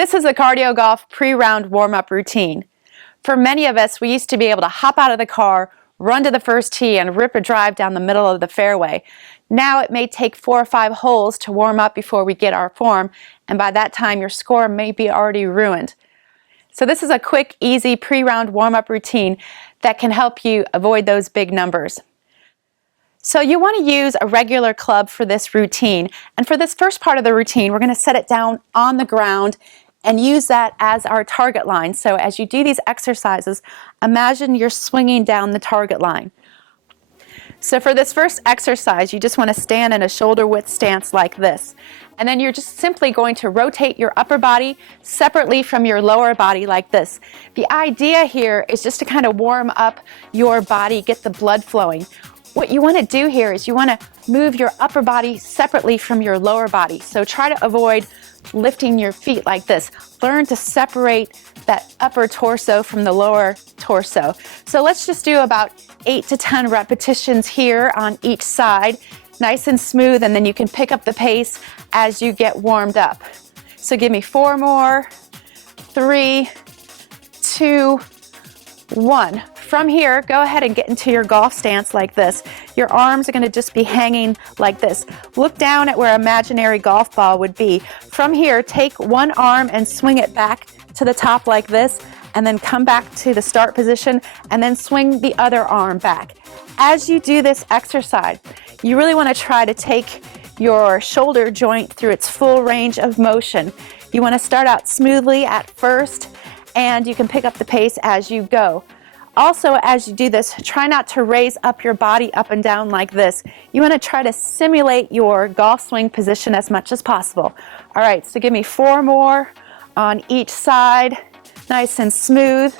This is a Cardiogolf pre-round warm-up routine. For many of us, we used to be able to hop out of the car, run to the first tee, and rip a drive down the middle of the fairway. Now it may take 4 or 5 holes to warm up before we get our form, and by that time your score may be already ruined. So this is a quick, easy pre-round warm-up routine that can help you avoid those big numbers. So you want to use a regular club for this routine, and for this first part of the routine we're going to set it down on the ground and use that as our target line. So as you do these exercises, imagine you're swinging down the target line. So for this first exercise, you just want to stand in a shoulder width stance like this. And then you're just simply going to rotate your upper body separately from your lower body like this. The idea here is just to kind of warm up your body, get the blood flowing. What you want to do here is you want to move your upper body separately from your lower body. So try to avoid lifting your feet like this. Learn to separate that upper torso from the lower torso. So let's just do about 8 to 10 repetitions here on each side, nice and smooth, and then you can pick up the pace as you get warmed up. So give me 4 more, 3, 2, 1. From here, go ahead and get into your golf stance like this. Your arms are going to just be hanging like this. Look down at where an imaginary golf ball would be. From here, take one arm and swing it back to the top like this, and then come back to the start position, and then swing the other arm back. As you do this exercise, you really want to try to take your shoulder joint through its full range of motion. You want to start out smoothly at first, and you can pick up the pace as you go. Also, as you do this, try not to raise up your body up and down like this. You want to try to simulate your golf swing position as much as possible. All right, so give me 4 more on each side, nice and smooth.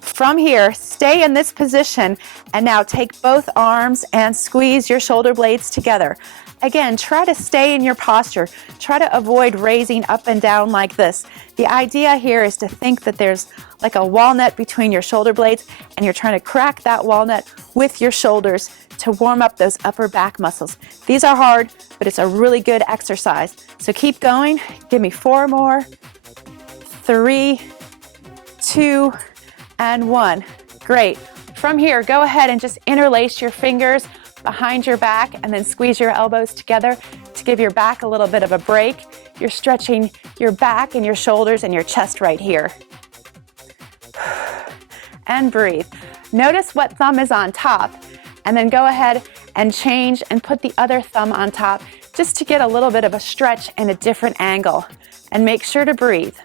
From here, stay in this position, and now take both arms and squeeze your shoulder blades together. Again, try to stay in your posture. Try to avoid raising up and down like this. The idea here is to think that there's like a walnut between your shoulder blades, and you're trying to crack that walnut with your shoulders to warm up those upper back muscles. These are hard, but it's a really good exercise. So keep going. Give me 4 more, 3, 2, and 1. Great. From here, go ahead and just interlace your fingers behind your back and then squeeze your elbows together to give your back a little bit of a break. You're stretching your back and your shoulders and your chest right here. And breathe. Notice what thumb is on top, and then go ahead and change and put the other thumb on top just to get a little bit of a stretch and a different angle. And make sure to breathe.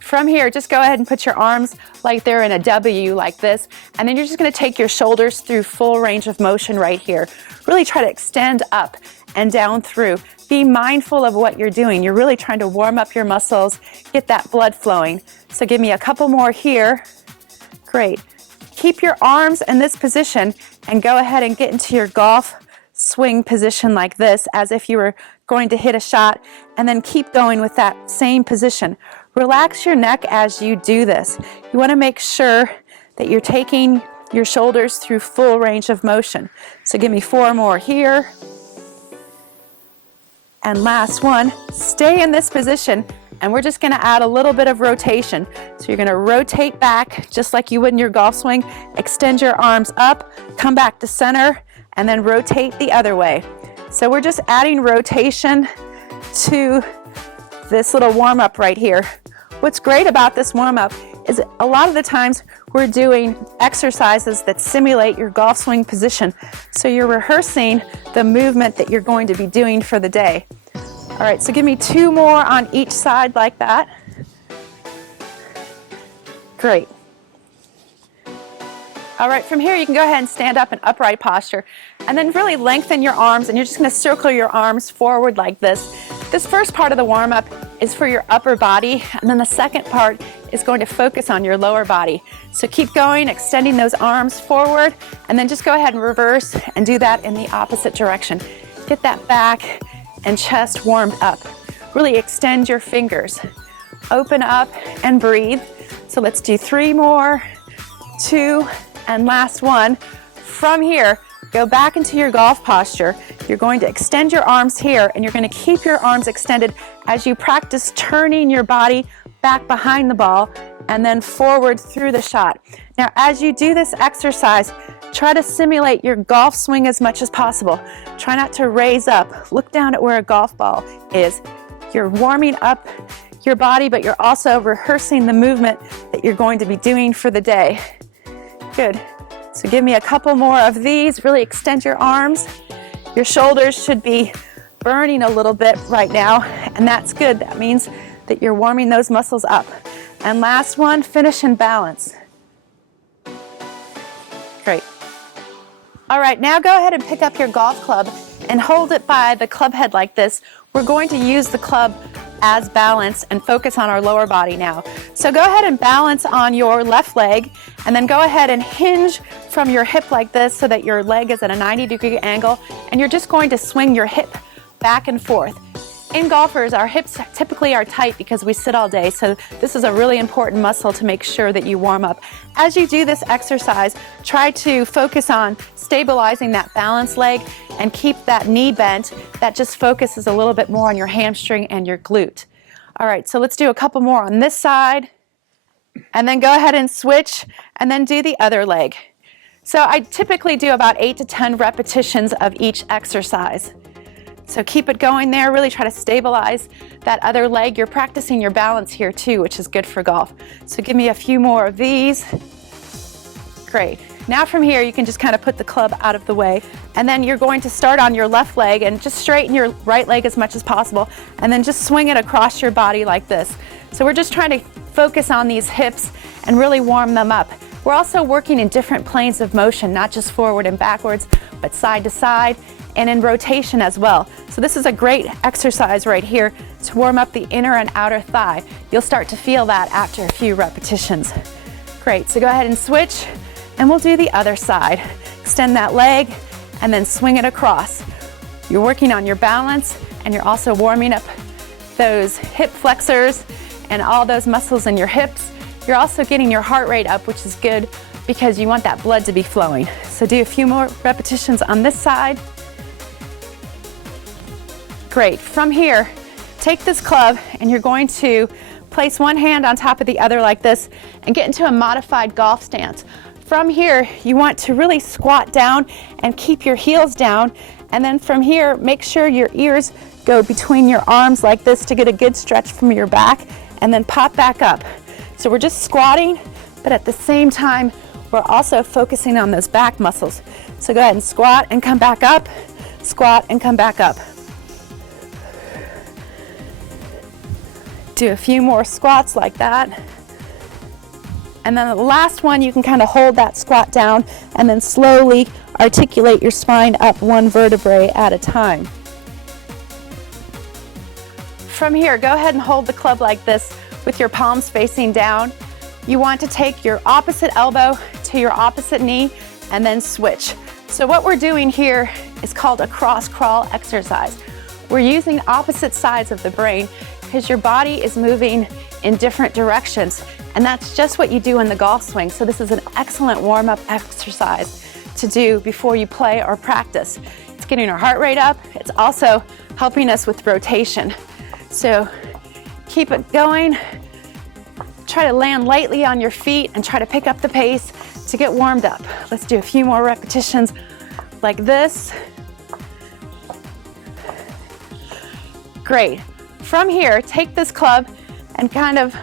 From here, just go ahead and put your arms like they're in a W like this, and then you're just going to take your shoulders through full range of motion right here. Really try to extend up and down through. Be mindful of what you're doing. You're really trying to warm up your muscles, get that blood flowing. So give me a couple more here. Great. Keep your arms in this position and go ahead and get into your golf swing position like this, as if you were going to hit a shot, and then keep going with that same position. Relax your neck as you do this. You want to make sure that you're taking your shoulders through full range of motion. So give me 4 more here. And last one, stay in this position, and we're just going to add a little bit of rotation. So you're going to rotate back just like you would in your golf swing, extend your arms up, come back to center, and then rotate the other way. So we're just adding rotation to this little warm-up right here. What's great about this warm-up is a lot of the times we're doing exercises that simulate your golf swing position. So you're rehearsing the movement that you're going to be doing for the day. All right, so give me 2 more on each side like that. Great. All right, from here you can go ahead and stand up in upright posture, and then really lengthen your arms, and you're just going to circle your arms forward like this. This first part of the warm-up is for your upper body, and then the second part is going to focus on your lower body. So keep going, extending those arms forward, and then just go ahead and reverse and do that in the opposite direction. Get that back and chest warmed up. Really extend your fingers. Open up and breathe. So let's do 3 more, 2, and last one. From here, go back into your golf posture. You're going to extend your arms here, and you're going to keep your arms extended as you practice turning your body back behind the ball and then forward through the shot. Now, as you do this exercise, try to simulate your golf swing as much as possible. Try not to raise up. Look down at where a golf ball is. You're warming up your body, but you're also rehearsing the movement that you're going to be doing for the day. Good. So give me a couple more of these. Really extend your arms. Your shoulders should be burning a little bit right now, and that's good. That means that you're warming those muscles up. And last one, finish in balance. Great. All right, now go ahead and pick up your golf club and hold it by the club head like this. We're going to use the club as balance and focus on our lower body now. So go ahead and balance on your left leg, and then go ahead and hinge from your hip like this so that your leg is at a 90-degree angle, and you're just going to swing your hip back and forth. In golfers, our hips typically are tight because we sit all day, so this is a really important muscle to make sure that you warm up. As you do this exercise, try to focus on stabilizing that balance leg and keep that knee bent. That just focuses a little bit more on your hamstring and your glute. All right, so let's do a couple more on this side, and then go ahead and switch, and then do the other leg. So I typically do about 8 to 10 repetitions of each exercise. So keep it going there, really try to stabilize that other leg. You're practicing your balance here too, which is good for golf. So give me a few more of these. Great. Now from here, you can just kind of put the club out of the way, and then you're going to start on your left leg and just straighten your right leg as much as possible, and then just swing it across your body like this. So we're just trying to focus on these hips and really warm them up. We're also working in different planes of motion, not just forward and backwards, but side to side, and in rotation as well. So this is a great exercise right here to warm up the inner and outer thigh. You'll start to feel that after a few repetitions. Great, so go ahead and switch, and we'll do the other side. Extend that leg, and then swing it across. You're working on your balance, and you're also warming up those hip flexors and all those muscles in your hips. You're also getting your heart rate up, which is good because you want that blood to be flowing. So do a few more repetitions on this side. Great. From here, take this club, and you're going to place one hand on top of the other like this and get into a modified golf stance. From here, you want to really squat down and keep your heels down, and then from here, make sure your ears go between your arms like this to get a good stretch from your back, and then pop back up. So we're just squatting, but at the same time, we're also focusing on those back muscles. So go ahead and squat and come back up, squat and come back up. Do a few more squats like that. And then the last one, you can kind of hold that squat down and then slowly articulate your spine up one vertebrae at a time. From here, go ahead and hold the club like this with your palms facing down. You want to take your opposite elbow to your opposite knee and then switch. So what we're doing here is called a cross crawl exercise. We're using opposite sides of the brain because your body is moving in different directions, and that's just what you do in the golf swing. So this is an excellent warm-up exercise to do before you play or practice. It's getting our heart rate up. It's also helping us with rotation. So keep it going. Try to land lightly on your feet and try to pick up the pace to get warmed up. Let's do a few more repetitions like this. Great. From here, take this club and kind of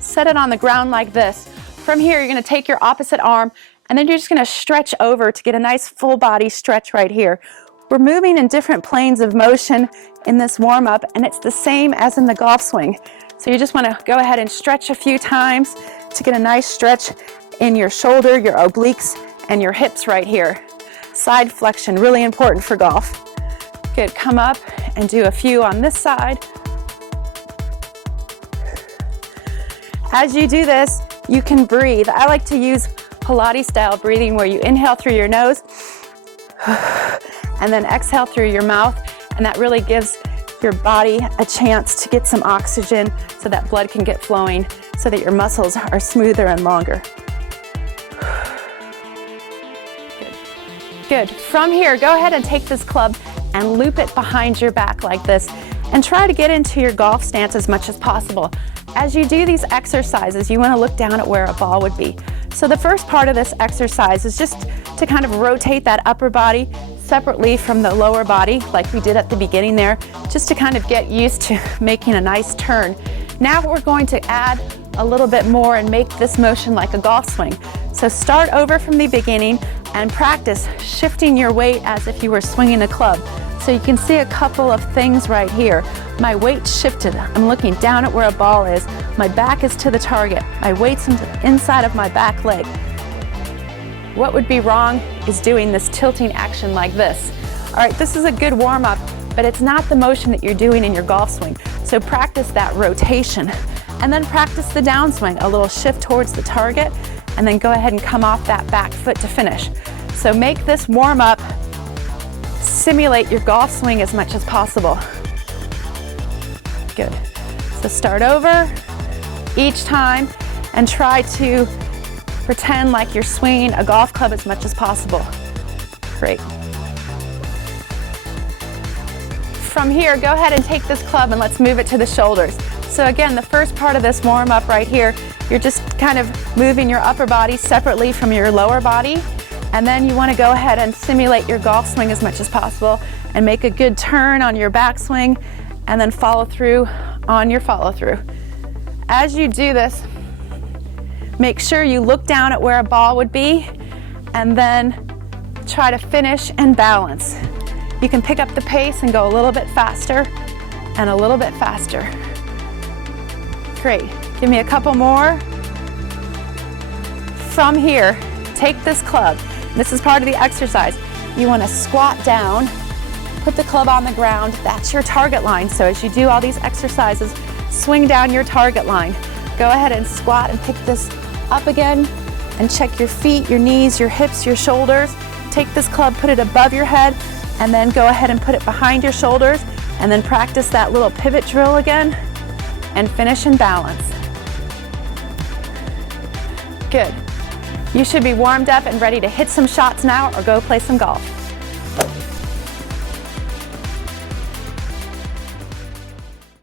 set it on the ground like this. From here, you're going to take your opposite arm, and then you're just going to stretch over to get a nice full body stretch right here. We're moving in different planes of motion in this warm-up, and it's the same as in the golf swing. So you just want to go ahead and stretch a few times to get a nice stretch in your shoulder, your obliques, and your hips right here. Side flexion, really important for golf. Good, come up and do a few on this side. As you do this, you can breathe. I like to use Pilates style breathing where you inhale through your nose and then exhale through your mouth, and that really gives your body a chance to get some oxygen so that blood can get flowing so that your muscles are smoother and longer. Good. Good. From here, go ahead and take this club and loop it behind your back like this, and try to get into your golf stance as much as possible. As you do these exercises, you want to look down at where a ball would be. So the first part of this exercise is just to kind of rotate that upper body separately from the lower body, like we did at the beginning there, just to kind of get used to making a nice turn. Now we're going to add a little bit more and make this motion like a golf swing. So start over from the beginning and practice shifting your weight as if you were swinging a club. So you can see a couple of things right here. My weight shifted. I'm looking down at where a ball is. My back is to the target. My weight's inside of my back leg. What would be wrong is doing this tilting action like this. All right, this is a good warm-up, but it's not the motion that you're doing in your golf swing. So practice that rotation, and then practice the downswing, a little shift towards the target, and then go ahead and come off that back foot to finish. So make this warm-up simulate your golf swing as much as possible. Good. So start over each time and try to pretend like you're swinging a golf club as much as possible. Great. From here, go ahead and take this club and let's move it to the shoulders. So again, the first part of this warm-up right here, you're just kind of moving your upper body separately from your lower body, and then you want to go ahead and simulate your golf swing as much as possible and make a good turn on your backswing and then follow through on your follow through. As you do this, make sure you look down at where a ball would be and then try to finish and balance. You can pick up the pace and go a little bit faster and a little bit faster. Great. Give me a couple more. From here, take this club. This is part of the exercise. You want to squat down, put the club on the ground. That's your target line. So as you do all these exercises, swing down your target line. Go ahead and squat and pick this up again and check your feet, your knees, your hips, your shoulders. Take this club, put it above your head, and then go ahead and put it behind your shoulders, and then practice that little pivot drill again and finish and balance. Good. You should be warmed up and ready to hit some shots now or go play some golf.